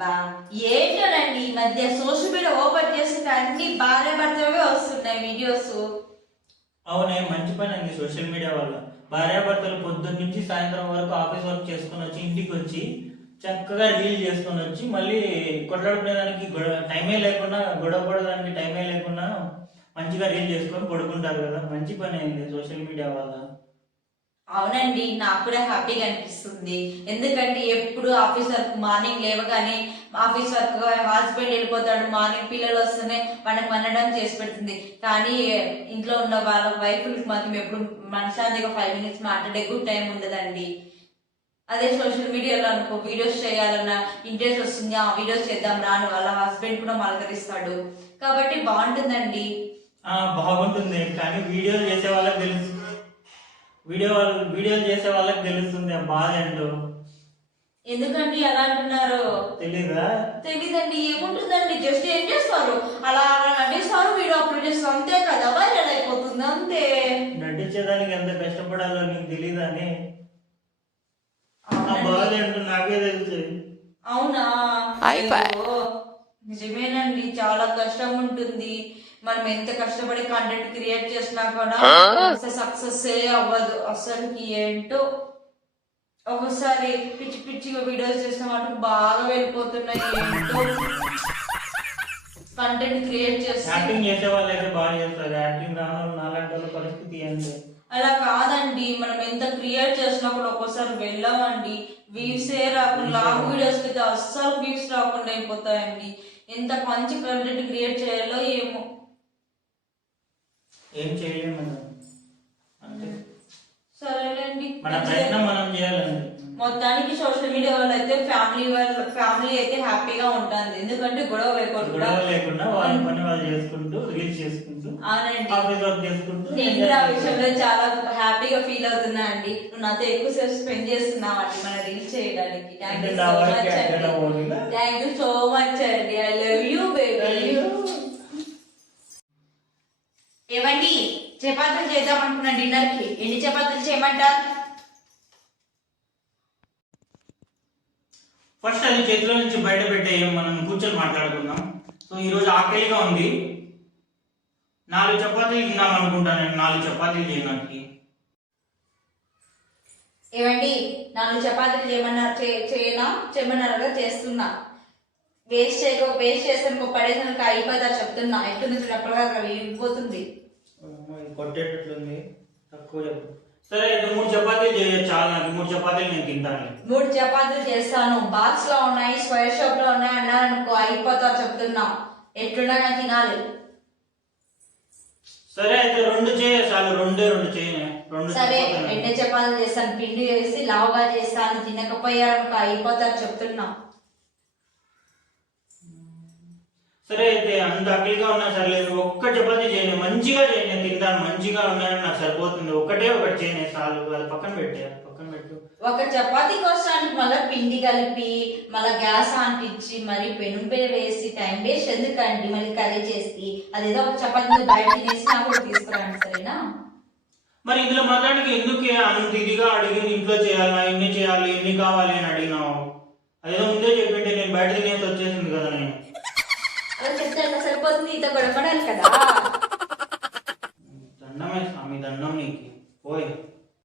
బా ఏంటోనండి ఈ మధ్య సోషల్ మీడియా ఓపెన్ చేస్తే అన్ని భార్య భర్తలవే వస్తున్నాయి వీడియోస్. అవునే, మంచి పని అండి సోషల్ మీడియా వల్ల. భార్యాభర్తలు పొద్దున్న నుంచి సాయంత్రం వరకు ఆఫీస్ వర్క్ చేసుకుని వచ్చి ఇంటికి వచ్చి చక్కగా రీల్ చేసుకొని వచ్చి మళ్ళీ కొట్లాడుకునేదానికి టైమే లేకుండా గొడవ పడడానికి టైమే లేకుండా మంచిగా రీల్ చేసుకొని పడుకుంటారు కదా. మంచి పని అయింది సోషల్ మీడియా వల్ల. అవునండి, నాకు కూడా హ్యాపీగా అనిపిస్తుంది. ఎందుకంటే ఎప్పుడు ఆఫీస్ వర్క్ మార్నింగ్ లేవగానే ఆఫీస్ వర్క్ హస్బెండ్ వెళ్ళిపోతాడు, మార్నింగ్ పిల్లలు వస్తూనే మనకు వండడం చేసి పెడుతుంది. కానీ ఇంట్లో ఉన్న వాళ్ళ వైఫ్కి మాత్రం ఎప్పుడు మనశాంతిగా 5 minutes మాట్లాడే గుడ్ టైం ఉండదండి. అదే సోషల్ మీడియాలో అనుకో వీడియోస్ చేయాలన్న ఇంట్రెస్ట్ వస్తుంది, ఆ వీడియోస్ చేద్దాం రాను వాళ్ళ హస్బెండ్ కూడా మలకరిస్తాడు కాబట్టి బాగుంటుందండి. బాగుంటుంది, కానీ వీడియోలు చేసే వాళ్ళకి తెలుసు, వీడియోలు చేసే వాళ్ళకి తెలుస్తుంది ఆ బాధ ఏంటో. ఎందుకండి అలా అంటున్నారు? తెలీదా? తెలీదండి. ఏముంటుందండి, జస్ట్ ఏం చేస్తారు, అలా నటిస్తారు, వీడియో అప్లోడ్ చేస్తారు, అంతే కదా, వైరల్ అయిపోతుంది అంతే. నటించేదానికి ఎంత కష్టపడాలో నీకు తెలీదని. ఆ బాధ ఏంటో నాకే తెలుసు. అవునా? నిజమేనండి, చాలా కష్టం ఉంటుంది. మనం ఎంత కష్టపడి కంటెంట్ క్రియేట్ చేసినా కూడా సక్సెస్ అవ్వదు అసలుకి. ఏంటో ఒకసారి పిచ్చి పిచ్చిగా వీడియోస్ చేసిన వాటికి బాగా వెళ్ళిపోతున్నాయి. ఏంటో కంటెంట్ క్రియేట్ యాక్టింగ్ చేసే వాళ్ళు అయితే బాగా చేస్తారు, యాక్టింగ్ రాని నాలాంటి వాళ్ళ పరిస్థితి ఏంటి? అలా కాదండి, మనం ఎంత క్రియేట్ చేసినా కూడా ఒక్కోసారి వెళ్ళామండి, వ్యూసే రాకుండా. లాంగ్ వీడియోస్ అయితే అస్సలు వ్యూస్ రాకుండా అయిపోతాయండి. ఎంత మంచి కంటెంట్ క్రియేట్ చేయాలో ఏమో. ఏం చేయలేము అంటే సరేనండి, మన ప్రయత్నం మనం చేయాలండి. మొత్తానికి సోషల్ మీడియా వల్ల అయితే ఫ్యామిలీ అయితే హ్యాపీగా ఉంటుంది. ఎందుకంటే గొడవ లేకుండా వాళ్ళ పని వాళ్ళు చేసుకుంటూ రీల్స్ చేసుకుంటూ ఆఫీస్ వర్క్ చేసుకుంటూ. నేను ఆ విషయంలో చాలా హ్యాపీగా ఫీల్ అవుతున్నా అండి. నువ్వు నాతో ఎక్కువసేపు స్పెండ్ చేస్తున్నావు అండి మన రీల్స్ చేయడానికి. థ్యాంక్ యూ సో మచ్ అండి. I love you baby. ఏమండి, చపాతీలు చేద్దాం అనుకున్నా డిన్నర్ కి. ఎన్ని చపాతీలు చేయమంటారు? ఫస్ట్ అది చేతిలో నుంచి బయట పెట్టే మనం కూర్చొని మాట్లాడుకుందాం. సో ఈరోజు ఆకలిగా ఉంది, 4 చపాతీలు తిందాం అనుకుంటా. నేను 4 చపాతీలు చేయడానికి. ఏమండి, 4 చపాతీలు చేయమన్నారుగా చేస్తున్నా. వేస్ట్ చేసాను పడేసాను అయిపోతా చెప్తున్నా. ఎట్టు నుంచి అప్పటిగా విరిగిపోతుంది. కొట్టేటట్లుంది, తక్కువ చెప్పు. సరే అయితే 3 చపాతీలు చేయొచ్చు, చాలా. నాకు 3 చపాతీలు నేను తింటాను. 3 చపాతీలు చేస్తాను. బాక్స్ లో ఉన్నాయి, స్క్వేర్ షాప్ లో ఉన్నాయి అన్నారు అనుకో అయిపోతా చెప్తున్నా. ఎట్లున్నా కానీ తినాలి. సరే అయితే 2 చేయ చాలు. 2 చేయ. సరే, 2 చపాతీలు చేస్తాను. పిండి వేసి లావుగా చేస్తాను. తినకపోయారనుకో అయిపోతారు చెప్తున్నా. సరే అయితే అంత అక్కడిగా ఉన్నా సర్లేదు, ఒక్క చపాతీ చేయను, మంచిగా చేయను, తింటాను. మంచిగా ఉన్నాయని నాకు సరిపోతుంది. ఒకటి చేయను చాలు. అది పక్కన పెట్టు. ఒక చపాతీ కోసానికి మళ్ళీ పిండి కలిపి మళ్ళీ గ్యాస్ అంటించి మరి పెనుపే వేసి టైం వేస్ట్ ఎందుకండి? మళ్ళీ కర్రీ చేసి అదేదో ఒక చపాతీ బయట తినేసి నాకు కూడా తీసుకురండి, సరేనా? మరి ఇందులో మాట్లాడికి ఎందుకు అంత ఇదిగా అడిగి ఇంట్లో చేయాలా, ఎన్ని చేయాలి, ఎన్ని కావాలి అని అడిగినావు? అదేదో ముందే చెప్పింటే నేను బయట తినేసి వచ్చేసింది కదా. నేను అలా చెప్తే అట్లా సరిపోతుంది, ఇంత గొడవడాలి కదా. దండమే స్వామి, దండం నీకు. పోయి